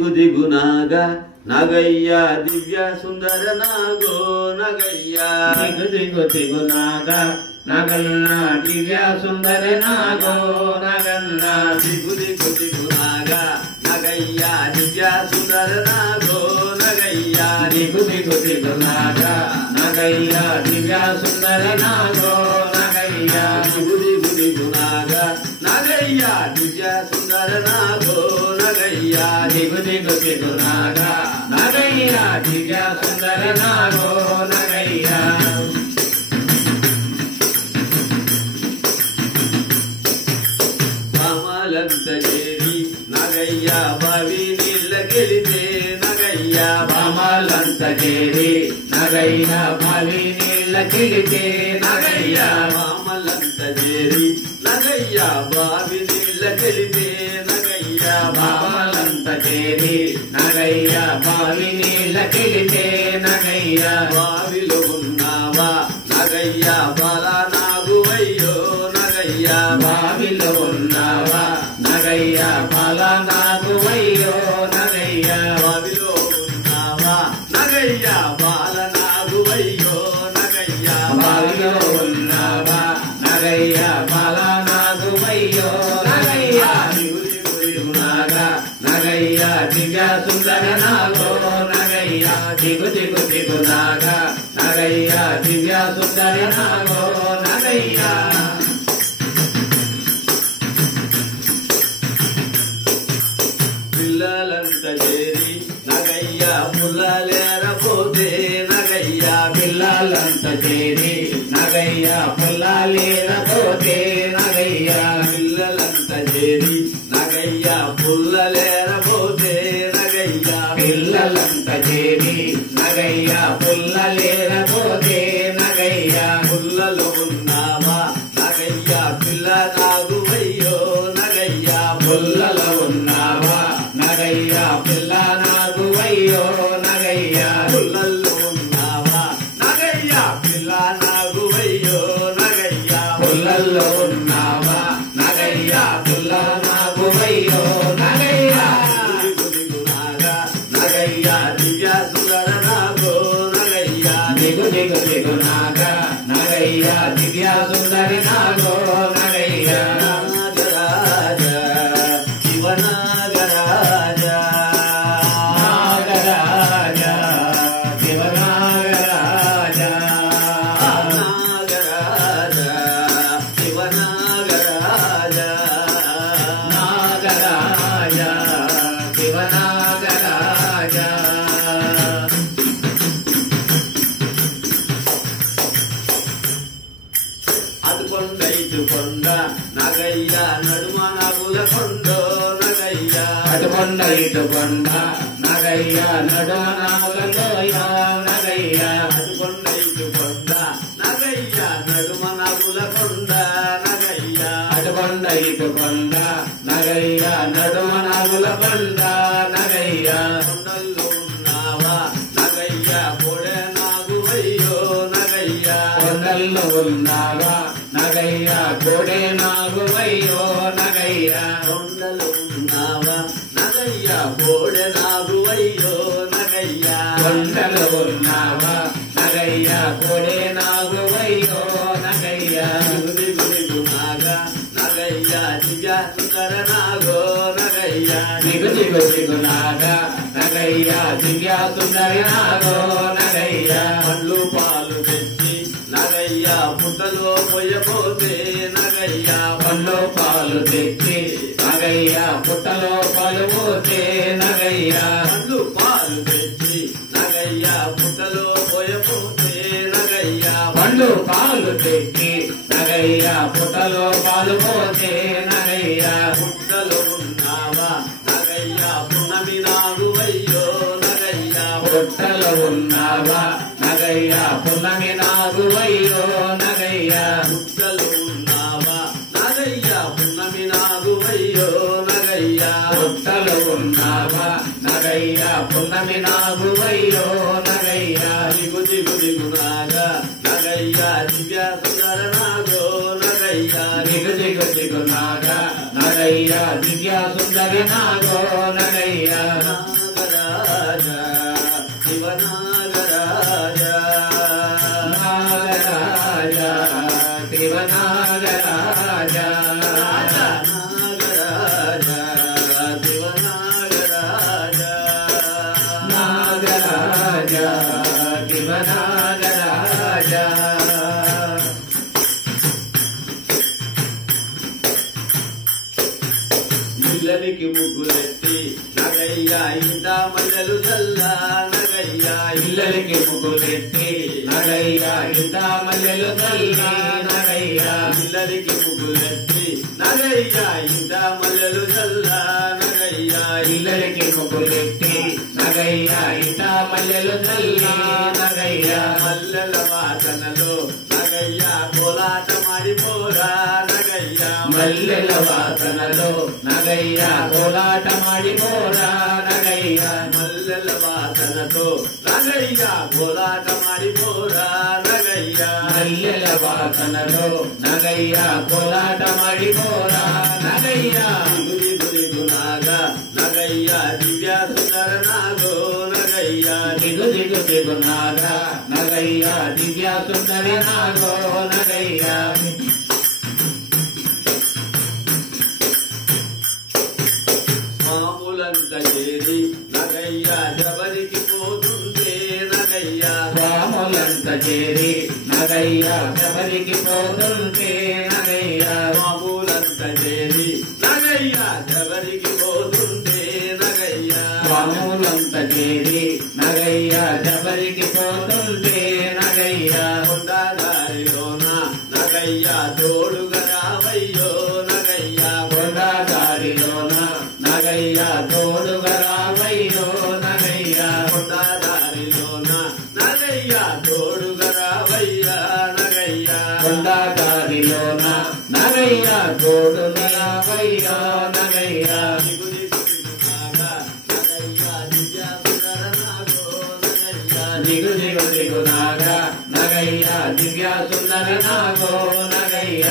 దిగునాగా నగయ్య దివ్య సుందర నాగో నగయ్య దిగునాగా నగన్న దివ్య సుందర నాగో నగన్న దిగునాగా నగయ్య దివ్య సుందర నాగో నగయ్య దిగునాగా నగయ్య దివ్య సుందర నాగో నగయ్య దిగునాగా నగయ్య దివ్య సుందర నాగో నగయ్య దిగునాగా నగయ్య దివ్య సుందర నాగో నగయ్య బామలంత చేరి నగయ్య బావి నీళ్ళకెళితే నగయ్య బామలంత చేరి నగయ్య బావి నీళ్ళకెళితే నగయ్య బామలంత చేరి నగయ్య బావి నీళ్ళకెళితే నగయ్య బామలంత చేరి నగయ్య బావి నీళ్ళకెళితే నగయ్య బావిలో ఉన్నావా నగయ్య బాల నాగువయ్యో నగయ్య బావిలో ఉన్నావా నగయ్య బాల నాగువయ్యో నగయ్య బావిలో ఉన్నావా నగయ్య బాల నాగువయ్యో నగయ్య బావిలో ఉన్నావా నగయ్య బాల నాగువయ్యో నగయ్య దిగునాగా నగయ్య దివ్య సుందర నాగో నగయ్య దిగునాగా నగయ్య దివ్య సుందర నాగో నగయ్య పిల్లలంత చేరి నగయ్య పుల్లలేరపోతే నగయ్య పిల్లలంత చేరి నగయ్య పుల్లలేరపోతే నగయ్య పిల్లలంత చేరి నగయ్య పుల్లలేరపోతే నగయ్య పిల్లలంత చేరి నగయ్య పుల్లలేరపోతే నగయ్య పుల్లలో ఉన్నావా నగయ్య పిల్ల నాగువయ్యో నగయ్య పుల్లలో ఉన్నావా నగయ్య పిల్ల నాగువయ్యో నగయ్య పుల్లల్లో ఉన్నావా నగయ్య పిల్ల నాగువయ్యో నగయ్య పుల్లల్లో ఉన్నావా నగయ్య పిల్ల నాగువయ్యో నగయ్య దిగునాగా నగయ్య దివ్య సుందర నాగో నగయ్య దిగునాగా నగయ్య దివ్య సుందర నాగో నగయ్య నాగరాజ శివనాగరాజ నాగరాజ శివనాగరాజ నాగరాజ శివనాగరాజ నాగరాజ శివనాగరాజ అది కొండ ఇటు కొండ నగయ్య నడుమ నగుల కొండో నగయ్య అటుకొండ ఇటుకొండ నగయ్య నడుమనాములలోయ నగయ్య అది కొండ ఇటు కొండ నగయ్య నడుమ నగుల కొండ నగయ్య అటుకొండ ఇటుకొండ నగయ్య నడుమనాగుల కొండ నగయ్య కొండల్లో ఉన్నావా నగయ్య పొడే నాగువయ్యో నగయ్య కొండల్లో ఉన్నావా నగయ్య కోడే నాగువయ్యో నగయ్య కొండలు ఉన్నావా నగయ్య పొడే నాగువయ్యో నగయ్య కొండలు ఉన్నావా నగయ్య కోడే నాగువయ్యో నగయ్య దిగునాగా నగయ్య దివ్య సుందర నాగో నగయ్య దిగునాగా నగయ్య దివ్య సుందరి నాగో నగయ్య పండ్లు పాలు తెచ్చి నగయ్య పుట్టలో పోయపోతే నగయ్య పండ్లు పాలు తెచ్చి నగయ్య పుట్టలో పాలు పోతే నగయ్య పండ్లు పాలు తెచ్చి నగయ్య పుట్టలో పోయపోతే నగయ్య పండ్లు పాలు తెచ్చి నగయ్య పుట్టలో పాలు పోతే నగయ్య పుట్టలో ఉన్నావా నగయ్య పున్నమి నాగువయ్యో నగయ్య పుట్టలో ఉన్నావా నగయ్య పున్నమి నాగువయ్యో నగయ్య పుట్టలో ఉన్నావా నగయ్య పున్నమి నాగువయ్యో నగయ్య పుట్టలో ఉన్నావా నగయ్య పున్నమి నాగువయ్యో నగయ్య దిగునాగా నగయ్య దివ్య సుందర నాగో నగయ్య దిగునాగా నగయ్య నగయ్య దివ్య సుందరి నాగో నగయ్య నాగరాజ శివ నాగరాజ నాగరాజ శివ నాగరాజ నాగరాజ శివ నాగరాజ నాగరాజ శివ నాగరాజ ఇల్లలికి ముగ్గులెత్తి నగయ్య ఇంత మల్లెలు చల్ల నగయ్య ఇల్లలికి ముగ్గులెత్తి నగయ్య ఇంత మల్లెలు చల్ల నగయ్య ఇల్లలికి ముగ్గులెత్తి నగయ్య ఇంత మల్లెలు చల్ల నగయ్య ఇల్లలికి ముగ్గులెత్తి నగయ్య ఇంత మల్లెలు చల్ల నగయ్య మల్లెల వాసనలో నగయ్య కోలాట మాడిపోరా నగయ్య మల్లెల వాసనలో నగయ్య కోలాట మాడిపోరా నగయ్య మల్లెల వాసనతో నగయ్య కోలాట మాడిపోరా నగయ్య మల్లెల వాసనలో నగయ్య కోలాట మాడిపోరా నగయ్య గురి గురి గునాగ నగయ్య దివ్య సుందర నాగో నగయ్య దిగు దిగు దిగు నాగ నగయ్య దివ్య సుందరి నాగో నగయ్య మామూలంత చేరి నగయ్య జబరికి పోతుంటే నగయ్య రాములంత చేరి నగయ్య శబరికి పోతుంటే నగయ్య మామూలంత చేరి నగయ్య జబరికి పోతుంటే నగయ్య రాములంత చేరి నగయ్య శబరికి పోతుంటే నగయ్య కొండదారిలోన నగయ్య తోడుగా రావయ్యో నగయ్య కొండదారిలోన నగయ్య తోడుగా రావయ్యో నగయ్య కొండదారిలోన నగయ్య తోడుగా రావయ్యా నగయ్య కొండదారిలోన నగయ్య తోడుగా రావయ్యో నగయ్య దిగు దిగు దిగు నాగ నగయ్య దివ్య సుందర నాగో నగయ్య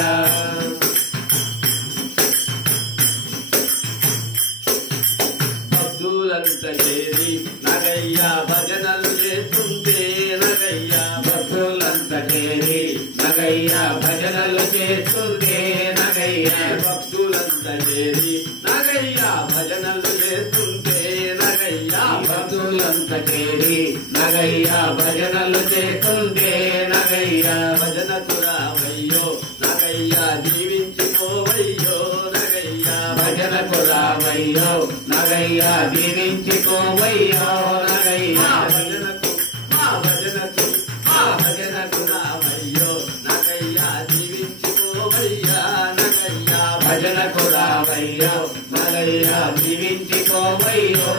భక్తులంత చేరి నగయ్య భజనలు చేస్తుంటే నగయ్య భక్తులంత చేరి నగయ్య భజనలు చేస్తుంటే నగయ్య భక్తులంత చేరి నగయ్య భజనలు చేస్తుంటే నగయ్య భక్తులంత చేరి నగయ్య భజనలు చేస్తుంటే నగయ్య భజనకు రావయ్యో నగయ్య జీవించుకోవయ్యో నగయ్య భజనకు రావయ్యో నగయ్య దీవించుకోవయ్యో నగయ్య భజనకు రావయ్యో నగయ్య జీవించుకోవయ్యా నగయ్య భజనకు రావయ్యో నగయ్య దీవించుకోవయ్యో